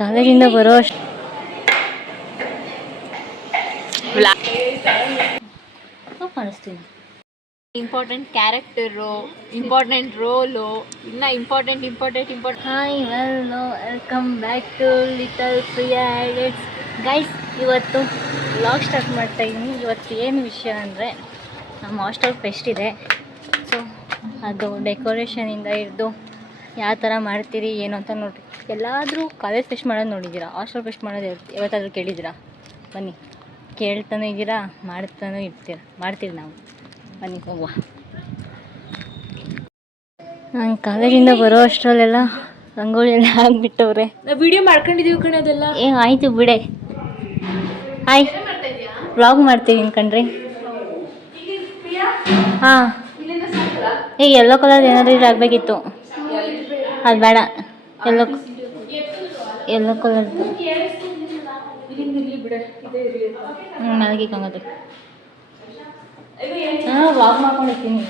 ಕಾಲೇಜಿಂದ ಬರೋ ಅಷ್ಟು ಕಾಣಿಸ್ತೀನಿ. ಇಂಪಾರ್ಟೆಂಟ್ ಕ್ಯಾರೆಕ್ಟರು, ಇಂಪಾರ್ಟೆಂಟ್ ರೋಲು, ಇನ್ನು important hi welcome back to little Priya edits. Guys, ಇವತ್ತು ವ್ಲಾಗ್ ಸ್ಟಾರ್ಟ್ ಮಾಡ್ತಾಯಿದ್ದೀನಿ. ಇವತ್ತು ಏನು ವಿಷಯ ಅಂದರೆ ನಮ್ಮ ಹಾಸ್ಟೆಲ್ ಫೆಸ್ಟ್ ಇದೆ. ಸೊ ಅದು ಡೆಕೋರೇಷನಿಂದ ಹಿಡಿದು ಯಾವ ಥರ ಮಾಡ್ತೀರಿ ಏನು ಅಂತ ನೋಡಿರಿ. ಎಲ್ಲಾದರೂ ಕಾಲೇಜ್ ಫೆಸ್ಟ್ ಮಾಡೋದು ನೋಡಿದ್ದೀರಾ? ಹಾಸ್ಟೆಲ್ ಫೆಸ್ಟ್ ಮಾಡೋದು ಯಾವತ್ತಾದರೂ ಕೇಳಿದ್ದೀರಾ? ಬನ್ನಿ, ಕೇಳ್ತಾನೂ ಇದ್ದೀರಾ, ಮಾಡ್ತಾನೂ ಮಾಡ್ತೀರಿ ನಾವು. ಬನ್ನಿ ಹೋಗುವ. ನಾನು ಕಾಲೇಜಿಂದ ಬರೋ ಅಷ್ಟರಲ್ಲೆಲ್ಲ ರಂಗೋಲಿ ಎಲ್ಲ ಆಗಿಬಿಟ್ಟವ್ರೆ. ನಾವು ವಿಡಿಯೋ ಮಾಡ್ಕೊಂಡಿದ್ದೀವಿ ಕಣೆ ಅದೆಲ್ಲ. ಆಯಿತು ಬಿಡೆ. ಹಾಯ್, ವ್ಲಾಗ್ ಮಾಡ್ತೀನಿ ಕಣ್ರಿ. ಹಾಂ, ಯೆಲ್ಲೋ ಕಲರ್ ಏನಾದರೂ ಆಗಬೇಕಿತ್ತು. ಅದು ಬೇಡ, ಯೆಲ್ಲೋ ಕಲರ್ ನನಗೆ ಕಂಗದು. ನಾನು ವ್ಲಾಗ್ ಮಾಡ್ಕೊಂಡಿರ್ತೀನಿ.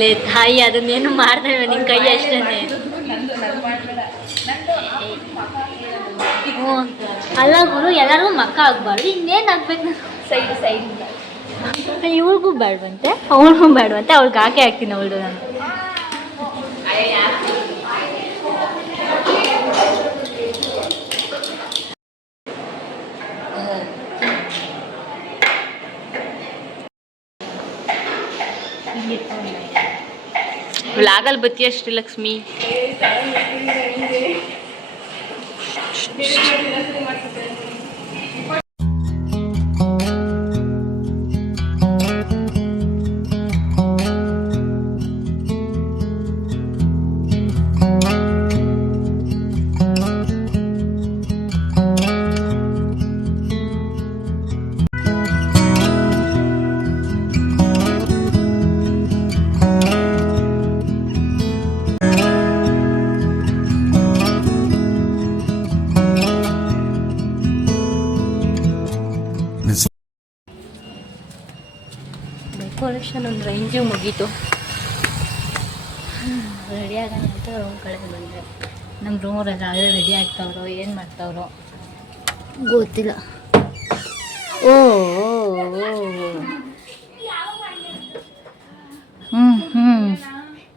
ಲೇ ತಾಯಿ, ಅದನ್ನೇನು ಮಾಡ್ತೇವೆ ನಿನ್ನ ಕೈ ಅಷ್ಟೇ. ಹ್ಞೂ, ಅಲ್ಲ ಗುರು, ಎಲ್ಲರಿಗೂ ಮಕ್ಕ ಆಗಬಾರ್ದು, ಇನ್ನೇನು ಆಗ್ಬೇಕು? ಸೈಡಿಂದ ಇವ್ಳಿಗೂ ಬೇಡವಂತೆ, ಅವಳಿಗೂ ಬೇಡವಂತೆ. ಅವ್ಳಿಗೆ ಹಾಕ್ತೀನಿ ಅವಳು. ನಾನು ವ್ಲಾಗಲ್ಲಿ ಬತ್ತೀಯ ಶ್ರೀಲಕ್ಷ್ಮಿ? ಡೆಕೋರೇಷನ್ ಒಂದು ರೇಂಜಿಗೆ ಮುಗೀತು. ರೆಡಿ ಆಗೋಣ ಅಂತ ರೂಮ್ ಕಡೆ ಬಂದೆ. ನಮ್ಮ ರೂಮವ್ರೆಲ್ಲ ಆದರೆ ರೆಡಿ ಆಗ್ತಾವ್ರೋ ಏನು ಮಾಡ್ತಾವ್ರೋ ಗೊತ್ತಿಲ್ಲ. ಓ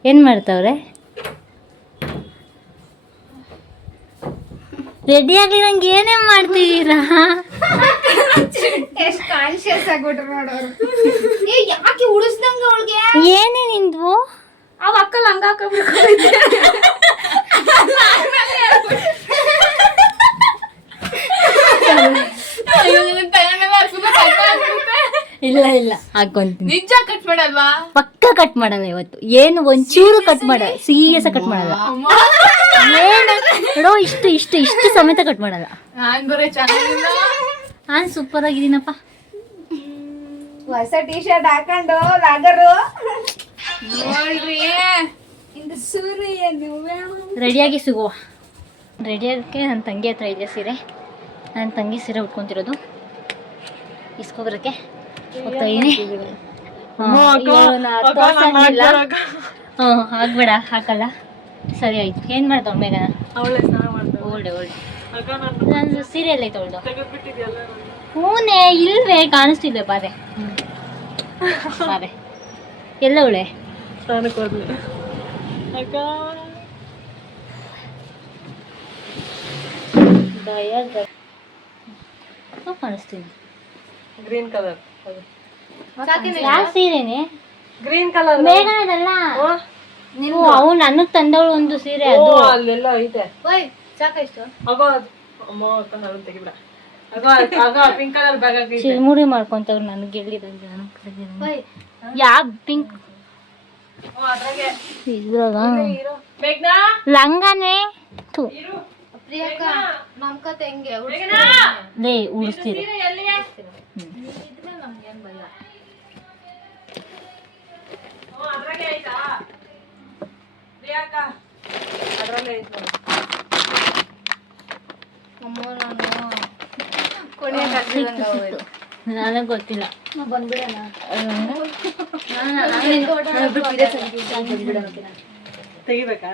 ಏನು ಮಾಡ್ತಾವ್ರೆ? ರೆಡಿ ಆಗಲಿ, ನಂಗೆ ಏನೇನು ಮಾಡ್ತಿದ್ದೀರಾ? ಎಷ್ಟು ಕಾನ್ಶಿಯಸ್ ಆಗ್ಬಿಟ್ರು ನೋಡೋರು. ಯಾಕೆ ಉಳಿಸ್ದಂಗ ಅವಳಿಗೆ ಏನೇ ನಿಂದು? ಅವ ಅಕ್ಕಲ್ಲ ಹಂಗ ಹಾಕಬೇಕು. ಇಲ್ಲ ಹಾಕೊಂತೀನಿ. ನಿಜ ಕಟ್ ಮಾಡಲ್ವಾ? ಪಕ್ಕ ಕಟ್ ಮಾಡಲ್ಲ ಇವತ್ತು. ಏನು ಒಂಚೂರು ಕಟ್ ಮಾಡಲ್ಲ, ಸೀರಿಯಸ್ ಕಟ್ ಮಾಡಲ್ಲ. ಏನು ನೋಡೋ, ಇಷ್ಟು ಸಮೇತ ಕಟ್ ಮಾಡಲ್ಲ. ನಾನು ಸೂಪರ್ ಆಗಿದ್ದೀನಪ್ಪ. ಹೊಸ ಟಿ ಶರ್ಟ್ ಹಾಕೊಂಡು ಲಾಗರು ನೋಡ್ರಿ. ಇಂದ ಸೂರ್ಯ ರೆಡಿಯಾಗಿ ಸಿಗುವ. ರೆಡಿಯಾಗಕ್ಕೆ ನನ್ನ ತಂಗಿ ಹತ್ರ ಇದೆ ಸೀರೆ. ನನ್ನ ತಂಗಿ ಸೀರೆ ಉಟ್ಕೊತಿರೋದು ಇಸ್ಕೊಬರಕ್ಕೆ ಹೋಗ್ತಾ ಇದೀನಿ. ಆಗ್ಬೇಡ, ಹಾಕಲ್ಲ. ಸರಿ ಆಯ್ತು. ಏನು ಮಾಡ್ತಾವ ಮೇಘನ? ಓಲ್ಡೆ ನಾನು ಸೀರೆ ಎಲ್ಲ ಐತೆ ಅವಳ್ದು. ಹೂನೇ ಇಲ್ವೇ, ಕಾಣಿಸ್ತಿದ್ದೆ. ಬಾರೆ ಎಲ್ಲ ಅವಳೆ ಕಾಣಿಸ್ತೀನಿ. ಗ್ರೀನ್ ಕಲರ್ ಯಾವ ಸೀರೆನೆ? Green colour ಮೇಘನದಲ್ಲ. ಅವ್ನು ನನಗೆ ತಂದವಳು ಒಂದು ಸೀರೆ. ಅದು ಅಲ್ಲೆಲ್ಲ ಐತೆ. ಸಾಕಾಯ್ತು. ಪಿಂಕ್ ಕಲರ್ ಬ್ಯಾಗ್ ಹಾಕಿ ಚಿಲ್ಮುಡಿ ಮಾಡ್ಕೊಂತವ್ರು. ನನಗೆ ಹೇಳಿದಂಗೆ ಯಾವ ಪಿಂಕ್ ಇದ್ರಾಗ ಲಂಗಾನೆ ನಮ್ಕತೆ ಹೆಂಗೆ ಲೇ ಉಳಿಸ್ತೀರಿ. ನನಗೆ ಗೊತ್ತಿಲ್ಲ. ತೆಗಿಬೇಕಾ?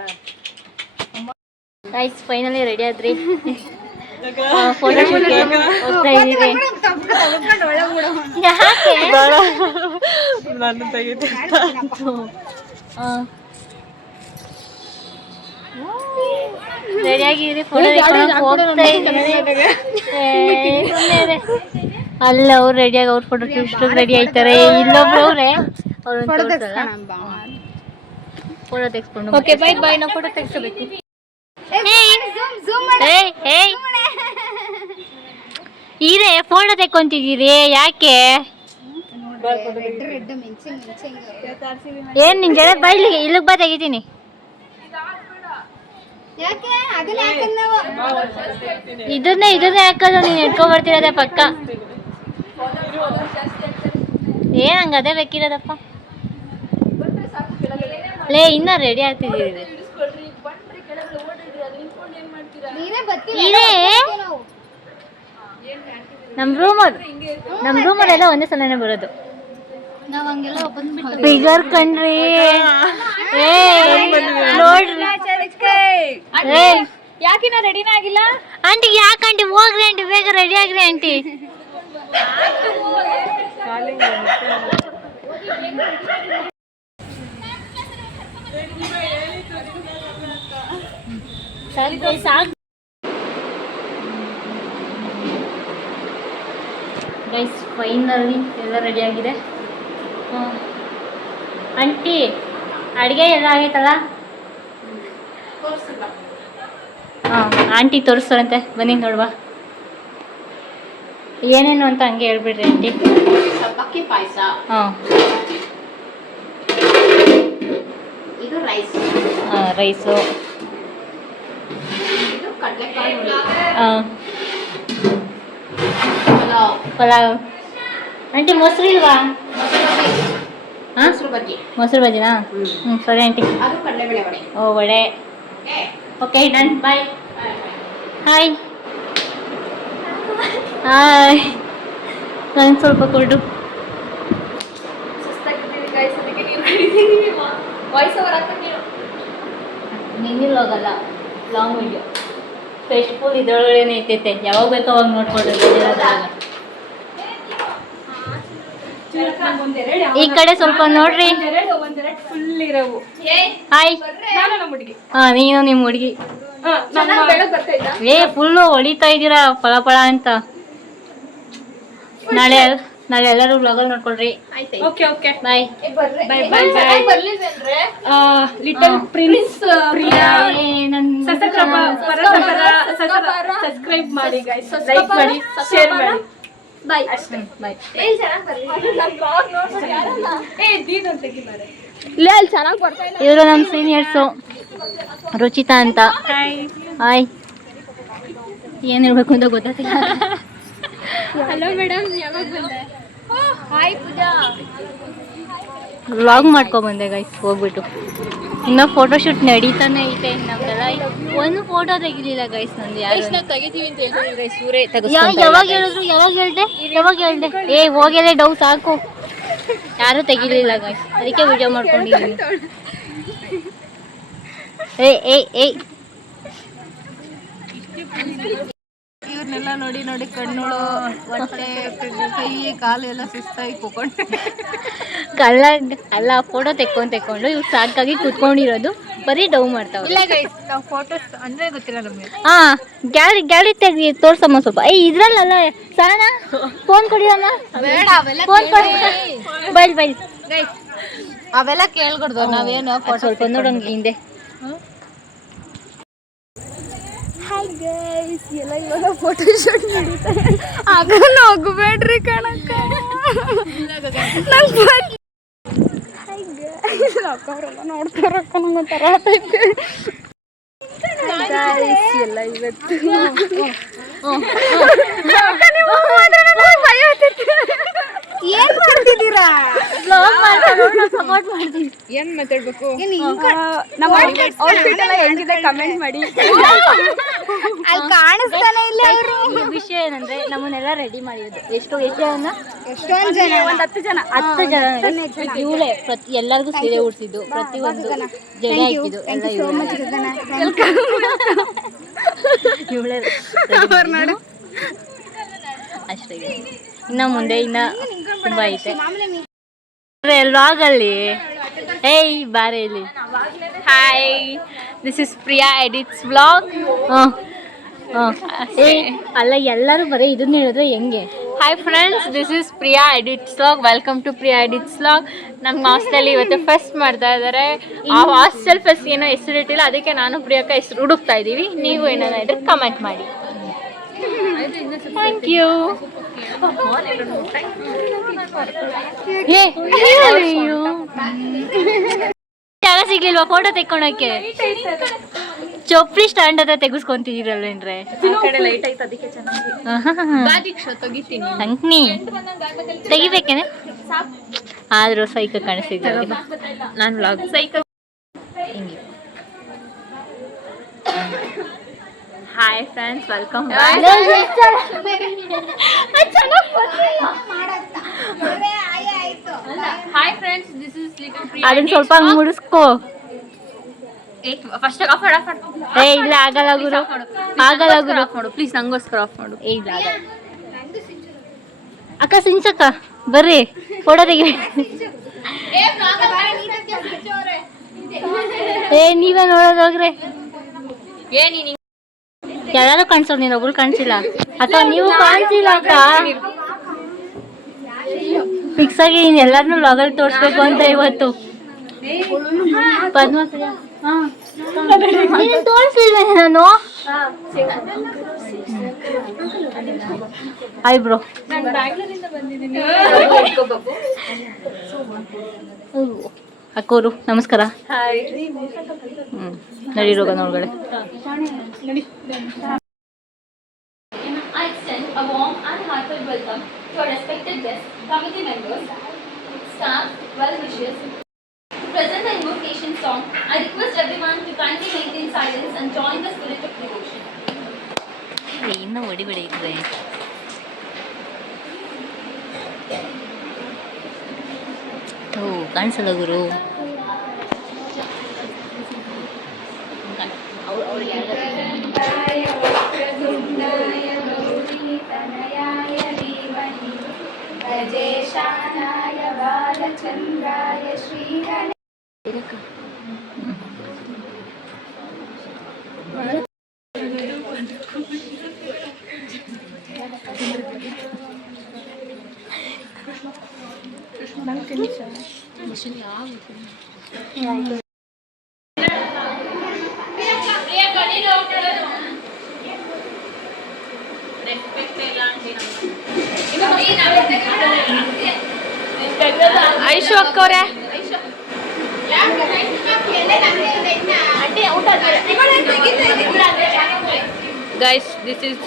ಗೈಸ್ ಫೈನಲಿ ರೆಡಿ ಆದ್ರಿ. ಫೋಟೋ ಶೂಟ್ಗೆ ಹೋಗ್ತಾ ಇದ್ದೀವಿ. ಯಾಕೆ ನಾನು ತೆಗಿತೀನಿ. ರೆಡಿ ಆಗಿದ್ರಿ ಫೋಟೋ ಹೋಗ್ತಾ ಇದ್ದೀವಿ. ಅಲ್ಲ ಅವ್ರು ರೆಡಿಯಾಗಿ ಅವ್ರ ಫೋಟೋ ಇಷ್ಟು ರೆಡಿ ಆಯ್ತಾರೆ. ಇಲ್ಲೊಬ್ರು ಅವ್ರೆ ಅವ್ರನ್ನ ಫೋಟೋ ತೆಗೆಸ್ಕೊಂಡು. Okay bye bye. ನಾವು ಫೋಟೋ ತೆಗೆಸ್ಕೋಬೇಕು. ಇದೆ ಫೋಟೋ ತೆಕ್ಕೊಂತಿದ್ದೀರಿ ಯಾಕೆ? ಏನ್ ನಿನ್ ಜನ ಬಾ ಇಲ್ಲಿಗೆ, ಇಲ್ಲಿಗೆ ಬಾ ತೆಗಿತೀನಿ. ಇದನ್ನೇ ಹಾಕೋದು ನೀನ್ ಎಟ್ಕೊಂಡ್ ಬರ್ತಿರೋದೆ ಪಕ್ಕ. ಏನ್ ಹಂಗ ಅದೇ ಬೇಕಿರೋದಪ್ಪ. ಲೇ ಇನ್ನ ರೆಡಿ ಆಗ್ತಿದ್ದೀರಿ. ನಮ್ ರೂಮಲ್ಲೆಲ್ಲ ಒಂದೇ ಸಲನೇ ಬರೋದು. ಫಿಗರ್ ಕಣ್ರಿ ನೋಡ್ರಿ. ಯಾಕಿನ ರೆಡಿನೇ ಆಗಿಲ್ಲ ಆಂಟಿ? ಯಾಕೆ ಆಂಟಿ? ಹೋಗ್ರಿ ಆಂಟಿ, ಬೇಗ ರೆಡಿ ಆಗ್ರಿ ಆಂಟಿ. ಸಾಕು ಗೈಸ್, ಫೈನಲಿ ಎಲ್ಲ ರೆಡಿ ಆಗಿದೆ. ಆಂಟಿ ಅಡುಗೆ ಎಲ್ಲ ಆಗೈತಲ್ಲ? ಹಾಂ ಆಂಟಿ ತೋರಿಸ್ತಾರಂತೆ, ಬನ್ನಿ ನೋಡುವ ಏನೇನು ಅಂತ ಹಂಗೆ ಹೇಳ್ಬಿಡ್ರಿ ಆಂಟಿ. ಸಬ್ಬಕ್ಕಿ ಪಾಯಸ, ಹಾಂ ಇದು ರೈಸ್, ರೈಸು, ಇದು ಕಡಲೆಕಾಳು, ಹಾಂ ಪಲಾವ್, ಪಲಾವ್. ಆಂಟಿ ಮೊಸರು ಇಲ್ವಾ? ಹಾಂ ಮೊಸರು ಬಜ್ಜಿ, ಮೊಸರು ಬಜ್ಜಿನಾ? ಹ್ಞೂ ಸರಿ ಆಂಟಿ. ಅದು ಕಡಲೆಬೇಳೆ ವಡೆ. ಓ vada. Okay done, bye. Hi hi. ನಾನು ಸ್ವಲ್ಪ ಕೊಡು. ನಿಂಗಿಲ್ಲ ಹೋಗಲ್ಲ ಲಾಂಗ್ ವಿಡಿಯೋ ಫೆಸ್ಟ್ ಫುಲ್ ಇದ್ರೊಳಗಡೆ ಐತೈತೆ, ಯಾವಾಗ ಬೇಕೋ ಅವಾಗ ನೋಡ್ಕೊಡ್ರಿ. ಈ ಕಡೆ ಸ್ವಲ್ಪ ನೋಡ್ರಿ. ಫುಲ್ ಇರವು. ಹಾಯ್. ಹಾಂ ನೀನು ನಿಮ್ಮ ಹುಡುಗಿ ಫುಲ್ಲು ಹೊಡಿತಾ ಇದ್ದೀರಾ ಫಳ ಫಳ ಅಂತ. ನಾಳೆ ಎಲ್ಲರೂ ವ್ಲಾಗಲ್ಲಿ ನೋಡ್ಕೊಳ್ರಿ. Okay okay bye bye bye bye. Little prince Priya subscribe ಮಾಡಿ ಗೈಸ್, ಲೈಕ್ ಮಾಡಿ, ಶೇರ್ ಮಾಡಿ. ಬಾಯ್ ಬಾಯ್. ಇವರು ನಮ್ಮ ಸೀನಿಯರ್ಸು, ರುಚಿತಾ ಅಂತ. ಹಾಯ್. ಏನು ಹೇಳ್ಬೇಕು ಅಂತ ಗೊತ್ತಾಗ್ತಿಲ್ಲ. ಹಲೋ ಮೇಡಮ್, ಯಾವಾಗ ಬಂದೆ? ಹಾಯ್ ಪೂಜಾ. ವ್ಲಾಗ್ ಮಾಡ್ಕೊಬಂದೆ ಗೈಸ್ ಹೋಗ್ಬಿಟ್ಟು. ಇನ್ನು ಫೋಟೋ ಶೂಟ್ ನಡೀತಾನೆ ಐತೆ ನಮ್ದೆಲ್ಲ. ಒಂದು ಫೋಟೋ ತೆಗಿಲಿಲ್ಲ ಗೈಸ್ ನಂದು. ಯಾರು ತೆಗಿತೀವಿ ಅಂತ ಹೇಳಿದ್ರೆ ಸೂರೇ ಯಾವಾಗ ಹೇಳಿದ್ರು? ಯಾವಾಗ ಹೇಳ್ದೆ? ಹೋಗಿಲ್ಲ ಡೌ ಸಾಕು. ಯಾರು ತೆಗಿಲಿಲ್ಲ ಗೈಸ್, ಅದಕ್ಕೆ ವಿಡಿಯೋ ಮಾಡ್ಕೊಂಡಿದ್ದೀನಿ. ಏಯ್ ಇವ್ರನ್ನೆಲ್ಲ ನೋಡಿ ನೋಡಿ ಕಣ್ಣುಗಳು, ಹೊಟ್ಟೆ, ಕೈ ಕಾಲು ಎಲ್ಲ ಸುಸ್ತಾಗಿ ಕೂಕೊಂಡು ಅಲ್ಲ ಫೋಟೋ ತೆಕ್ಕೊಂಡು ಇವ್ರು ಸಾಕಾಗಿ ಕುತ್ಕೊಂಡಿರೋದು, ಬರೀ ಡೌ ಮಾಡ್ತಾವೆ. ಇಲ್ಲ ಗೈಸ್, ನಾವು ಫೋಟೋಸ್ ಅಂದ್ರೆ ಗೊತ್ತಿಲ್ಲ ನಮಗೆ. ಹಾಂ ಗ್ಯಾಲರಿ ತೆಗಿ ತೋರ್ಸಮ್ಮ ಸ್ವಲ್ಪ. ಇದ್ರಲ್ಲ ಸಾನ ಫೋನ್ ಕೊಡಿ ಅಮ್ಮ. ಬೇಡ ಅವೆಲ್ಲ ಫೋನ್ ಕೊಡಿ. ಬೈಲ್ ಗೈಸ್, ಅವೆಲ್ಲ ಕೇಳ್ಕೊಡ್ದು. ನಾವೇನು ಸ್ವಲ್ಪ ನೋಡೋಂಗೆ ಹಿಂದೆ. ಹಾಯ್ ಗೈಸ್, ಎಲ್ಲ ಇವಾಗ ಫೋಟೋ ಶೂಟ್ ನಡೀತಾರೆ. ಆಗ ಹೋಗ್ಬೇಡ್ರಿ ಕಣಕ್ಕ. ಹಾಯ್ ಗೈಸ್, ಅಕ್ಕವರೆಲ್ಲ ನೋಡ್ತಾರಕ್ಕ, ನಂಗೆ ಒಂಥರ ಆಗ್ತೈತೆ ಗೈಸ್. ಎಲ್ಲ ಇವತ್ತು ಏನ್ ಮಾಡ್ತಿದ್ದೀರಾ? ಸಪೋರ್ಟ್ ಮಾಡ್ತೀನಿ. ಏನ್ ಮಾತಾಡ್ಬೇಕು? ನಮ್ಮ ಔಟ್ಫಿಟ್ ಎಲ್ಲ ಹೆಂಗಿದೆ ಕಮೆಂಟ್ ಮಾಡಿ. ಅಲ್ಲಿ ಕಾಣಿಸ್ತಾನೆ ಇಲ್ಲ ಅವರು. ಈ ವಿಷಯ ಏನಂದ್ರೆ ನಮ್ಮನ್ನೆಲ್ಲ ರೆಡಿ ಮಾಡಿರೋದು ಎಷ್ಟು ಜನ, ಎಷ್ಟೊಂದು ಜನ, ಒಂದು 10 ಜನ. 10 ಜನ ಇವಳೇ ಎಲ್ಲರಿಗೂ ಸೀರೆ ಉಡ್ಸಿದ್ದು, ಪ್ರತಿಯೊಂದು ಜಡೆ ಹಾಕಿದ್ದು ಎಲ್ಲ ಸೋ ಮಚ್ ಗಗನ. ಇವಳೇ ಅಷ್ಟೇ. ಇನ್ನ ಮುಂದೆ ತುಂಬಾ ಐತೆ ವ್ಲಾಗಲ್ಲಿ. ಏಯ್ ಬಾರೆ ಇಲ್ಲಿ. Hi, this is Priya edits vlog. ಅಲ್ಲ ಎಲ್ಲರೂ ಬರೀ ಇದನ್ನ ಹೇಳಿದ್ರೆ ಹೆಂಗೆ? Hi friends, this is Priya edits vlog. Welcome to Priya edits vlog. ನಮ್ಮ ಹಾಸ್ಟೆಲ್ ಇವತ್ತು ಫೆಸ್ಟ್ ಮಾಡ್ತಾ ಇದ್ದಾರೆ. ಆ ಹಾಸ್ಟೆಲ್ ಫೆಸ್ಟ್ ಏನೋ ಹೆಸರು ಇಟ್ಟಿಲ್ಲ, ಅದಕ್ಕೆ ನಾನು ಪ್ರಿಯಾಕ ಹೆಸರು ಹುಡುಕ್ತಾ ಇದ್ದೀವಿ. ನೀವು ಏನಾದ್ರು ಇದ್ರೆ ಕಮೆಂಟ್ ಮಾಡಿ. Thank you. ಜಾಗ ಸಿಗ್ಲಿಲ್ವಾ ಫೋಟೋ ತೆಕ್ಕೊಳಕ್ಕೆ? ಚೊಪ್ಲಿ ಸ್ಟ್ಯಾಂಡ್ ಹತ್ರ ತೆಗಿಸ್ಕೊಂತಿದ್ದೀರಲ್ವೇನ್ರೆ? ಅಂಕ್ನಿ ತೆಗಿಬೇಕೇನೆ, ಆದ್ರೂ ಸೈಕ ಕಾಣಿಸ್ತಿದ್ದೆ ನಾನು ವ್ಲಾಗ್. ಹಿಂಗೆ hi friends, welcome. Hi friends, this is little Priya. ಅದನ್ನ ಸ್ವಲ್ಪ ಹಂಗ್ ಮುಡಿಸ್ಕೋ. ಫಸ್ಟ್ ಆಫ್ ಏ ಇಲ್ಲ ಆಗಲ್ಲ ಗುರು, ಆಗಲ್ಲ ಗುರು. ಆಫ್ ಮಾಡು ಪ್ಲೀಸ್, ನಂಗೋಸ್ಕರ ಆಫ್ ಮಾಡು. ಏ ಇಲ್ಲ ಆಗಲ್ಲ. ಅಕ್ಕ ಸಿಂಚಕ್ಕ ಬರ್ರಿ ಫೋಟೋ ತೆಗಿ. ಏ ನೀವೇ ನೋಡೋದೋಗ್ರೆ. ಎಲ್ಲರೂ ಕಾಣಿಸೋದು, ನೀನು ಒಬ್ರು ಕಾಣಿಸಿಲ್ಲ ಅಥವಾ ನೀವು ಕಾಣಿಸಿಲ್ಲ ಅಕ್ಕ. ಫಿಕ್ಸ್ ಆಗಿ ಎಲ್ಲಾರನ್ನೂ ಲಾಗಲ್ಲಿ ತೋರಿಸ್ಬೇಕು ಅಂತ ಇವತ್ತು. ಪದ್ಮಪ್ರಿಯ ತೋರಿಸಿಲ್ವೇ ನಾನು? Hi bro. ಅಕ್ಕೋರು ನಮಸ್ಕಾರ. ನಡೀರೋಗ ನೋಡ್ಗಡೆ. I extend a warm and heartfelt welcome to our respected guests, committee members, staff, well-wishers. To present the invocation song, I request everyone to kindly maintain silence and join the spirit of devotion. ಇನ್ನೂ ಹೊಡಿಬೇಡಿ ಇದ್ರೆ. ಓ ಕಾಣಿಸಲ್ಲ ಗುರು. ಐಶು ಅಕ್ಕವ್ರೆ, guys this is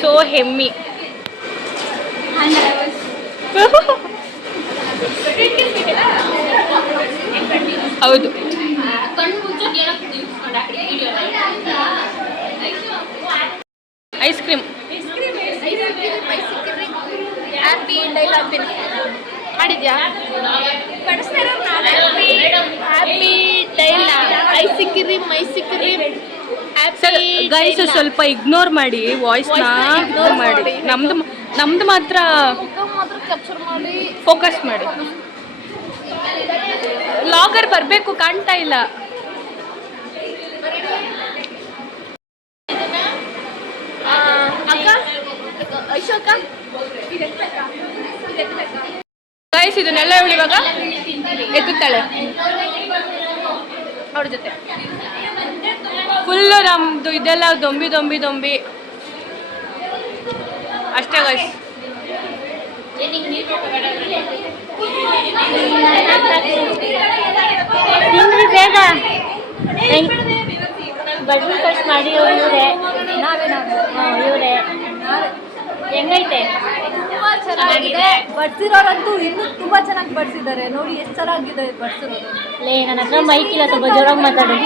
so ಹೆಮ್ಮಿ. ಹೌದು, ice cream happy dialogue ಮಾಡಿದ್ಯಾ? Happy dialogue ice cream guys ಸ್ವಲ್ಪ ಇಗ್ನೋರ್ ಮಾಡಿ, ವಾಯ್ಸ್ನ ಇಗ್ನೋರ್ ಮಾಡಿ. ನಮ್ದು ಮಾತ್ರ ಫೋಕಸ್ ಮಾಡಿ. ಲಾಗರ್ ಬರಬೇಕು, ಕಾಣ್ತಾ ಇಲ್ಲ. ಗೈಸ್ ಇದನ್ನೆಲ್ಲ ಇವಳು ಇವಾಗ ಎತ್ತುತ್ತಾಳೆ ಅವ್ರ ಜೊತೆ. ಫುಲ್ಲು ನಮ್ದು ಇದೆಲ್ಲ ದೊಂಬಿ ಅಷ್ಟೇ ಗೈಸ್. ಬೇಗ ಬಡ್ಡಿ ಖರ್ಚು ಮಾಡಿ ಇವರೇ ಇವರೇ ಹೆಂಗೈತೆ? ಚೆನ್ನಾಗಿದೆ. ಬಡ್ಸಿರೋರಂತೂ ಇನ್ನೂ ತುಂಬಾ ಚೆನ್ನಾಗಿ ಬಡ್ಸಿದ್ದಾರೆ. ನೋಡಿ ಎಷ್ಟು ಚೆನ್ನಾಗಿದೆ ಬಡ್ಸಿರೋದು. ಲೇ ನನ್ನ ಹತ್ರ ಮೈಕ್ ಇಲ್ಲ, ಸ್ವಲ್ಪ ಜೋರಾಗಿ ಮಾತಾಡು.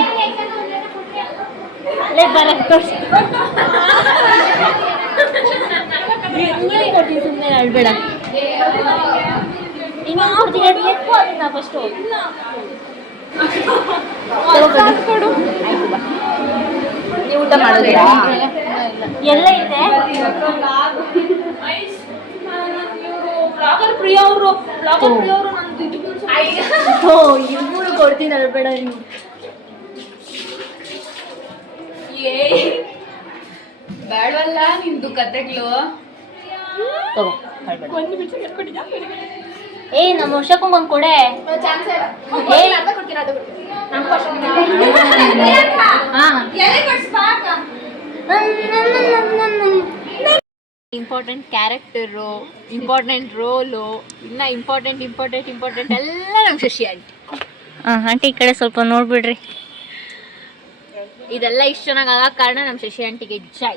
ಕೊಡ್ತೀನಿ, ಸುಮ್ಮನೆ ಅಳ್ಬೇಡ. ಇನ್ನೊಂದು ಕೊಡ್ತೀನಿ, ಅದು ಎತ್ಕೊ ಅದನ್ನ ಫಸ್ಟು. ಕೊಡು. ನೀವು ಊಟ ಮಾಡೋದಿಲ್ಲ? ಎಲ್ಲ ಇದೆ. ಪ್ರಿಯಾ ಅವರು ಇವ್ರು ಕೊಡ್ತೀನಿ ಅಳ್ಬೇಡ ನೀವು. ಬೇಡವಲ್ಲ ನಿಂದು ಕತೆಗಳು. ತಗೋ ಅಳ್ಬೇಡ. ಏ ನಮ್ಮ ವರ್ಷಕ್ಕೊಂದು ಕೊಡೆ. ಇಂಪಾರ್ಟೆಂಟ್ ಕ್ಯಾರೆಕ್ಟರು, ಇಂಪಾರ್ಟೆಂಟ್ ರೋಲು, ಇನ್ನ ಇಂಪಾರ್ಟೆಂಟ್ ಎಲ್ಲ ನಮ್ಮ ಶಶಿ ಆಂಟಿ. ಆಂಟಿ ಈ ಕಡೆ ಸ್ವಲ್ಪ ನೋಡ್ಬಿಡ್ರಿ. ಇದೆಲ್ಲ ಇಷ್ಟು ಚೆನ್ನಾಗಿ ಆಗ ಕಾರಣ ನಮ್ಮ ಶಶಿ ಆಂಟಿಗೆ ಜೈ.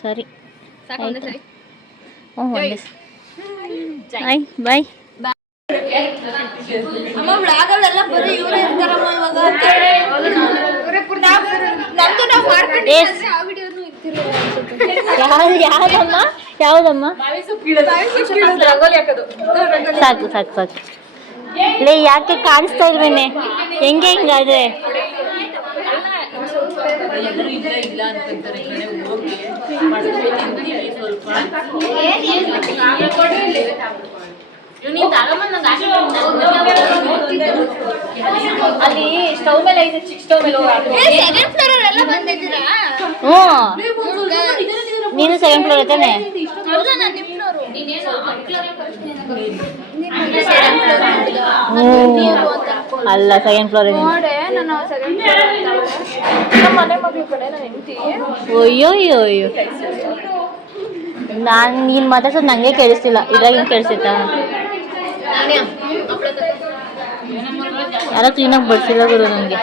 ಸರಿ ಸಾಕು ಒಂದೇ ಸರಿ. ಬಾಯ್ ಬಾಯ್. ಅಮ್ಮ ವ್ಲಾಗಲ್ಲೆಲ್ಲ ಬರೀ ಇವರೇ ಇರ್ತಾರಮ್ಮ ಇವಾಗ. ನಮ್ದು ನಾವು ಮಾಡ್ಕೊಂಡು ಆ ವಿಡಿಯೋನು ಯಾವ್ದಮ್ಮ ಯಾವ್ದಮ್ಮ? ಸಾಕು ಸಾಕು ಸಾಕು. ಲೇ ಯಾಕೆ ಕಾಣಿಸ್ತಾ ಇಲ್ವೇನೆ? ಹೆಂಗೆ ಹಿಂಗಾದ್ರೆ? ಅಲ್ಲಿ ಸ್ಟವ್ ಮೇಲೆ ಐತೆ, ಚಿಕ್ಕ ಸ್ಟವ್ ಮೇಲೆ ಸೆಕೆಂಡ್ ಫ್ಲೋರ್ ಎಲ್ಲ ಬಂದಿದ್ದೀರಾ? ಹ್ಞೂ ನೀನು ಸೆಕೆಂಡ್ ಫ್ಲೋರ್ ಐತಾನೆ. ಹೌದಾ ನಾನು ನಿಮ್ಮ ಫ್ಲೋರು. ಅಲ್ಲ ಸೆಕೆಂಡ್ ಫ್ಲೋರ್. ನೋಡೆ ನಾನು ಸೆಕೆಂಡ್ ಫ್ಲೋರ್ ನಮ್ಮ ಮನೆ ಮಗಳ ಕಡೆ ನಾನು ಹೆಂಡತಿ. ಅಯ್ಯೋ ಅಯ್ಯೋ ಅಯ್ಯೋ, ನಾನು ನೀನು ಮಾತಾಡ್ಸೋದು ನನಗೆ ಕೇಳಿಸ್ತಿಲ್ಲ. ಇದ್ರಾಗ ಹಿಂಗೆ ಕೇಳಿಸ್ತೈತಾ? ಯಾರೋ ಕ್ಲೀನಾಗಿ ಬಡಿಸಿಲ್ಲ ಗುರು ನನಗೆ.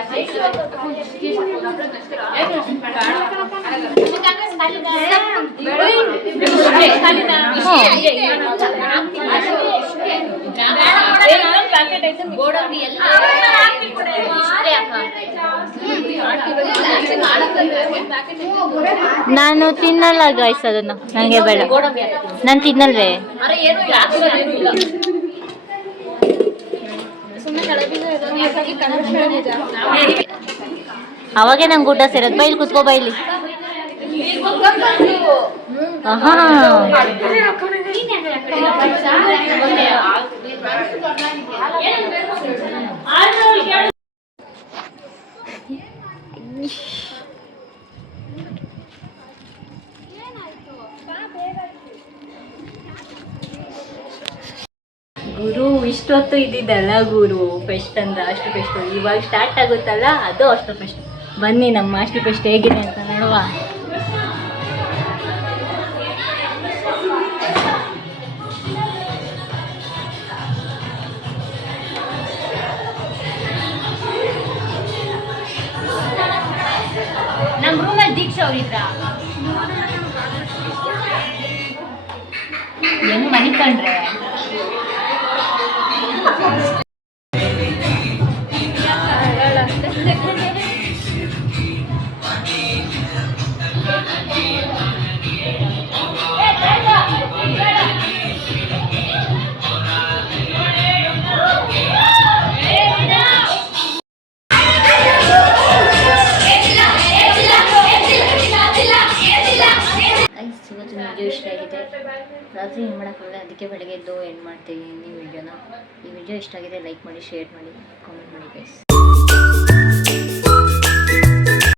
ನಾನು ತಿನ್ನಲ್ಲ ಗಾಯ್ಸ್ ಅದನ್ನ, ನನಗೆ ಬೇಡ. ನಾನು ತಿನ್ನಲ್ವೇ? ಅವಾಗೆ ನಂಗೆ ಊಟ ಸೇರೋದು. ಬೈಲಿ ಕುತ್ಕೋ ಬೈಲಿ. ಗುರು ಇಷ್ಟೊತ್ತು ಇದ್ದಿದ್ದಲ್ಲ ಗುರು ಫೆಸ್ಟ್ ಅಂದ್ರೆ ಅಷ್ಟು ಫೆಸ್ಟ್. ಇವಾಗ ಸ್ಟಾರ್ಟ್ ಆಗುತ್ತಲ್ಲ ಅದು ಅಷ್ಟು ಫೆಸ್ಟ್. ಬನ್ನಿ ನಮ್ಮ ಅಷ್ಟು ಫೆಸ್ಟ್ ಹೇಗಿದೆ ಅಂತ ನೋಡುವ. ನಮ್ಮ ರೂಮಲ್ಲಿ ದೀಕ್ಷಾ ಅವ್ರಿದ್ರ ಹೆಂಗ್ ಮನಿಕಂಡ್ರೆ ವಿಡಿಯೋ ಇಷ್ಟ ಆಗಿದೆ. ರಾತ್ರಿ ಏನು ಮಾಡೋಕ್ಕಾಗಲ್ಲ, ಅದಕ್ಕೆ ಬೆಳಗ್ಗೆ ಎದ್ದು ಏನು ಮಾಡ್ತೀವಿ ನೀವು ವಿಡಿಯೋನ. ಈ ವಿಡಿಯೋ ಇಷ್ಟ ಆಗಿದೆ ಲೈಕ್ ಮಾಡಿ, ಶೇರ್ ಮಾಡಿ, ಕಾಮೆಂಟ್ ಮಾಡಿ ಗೈಸ್.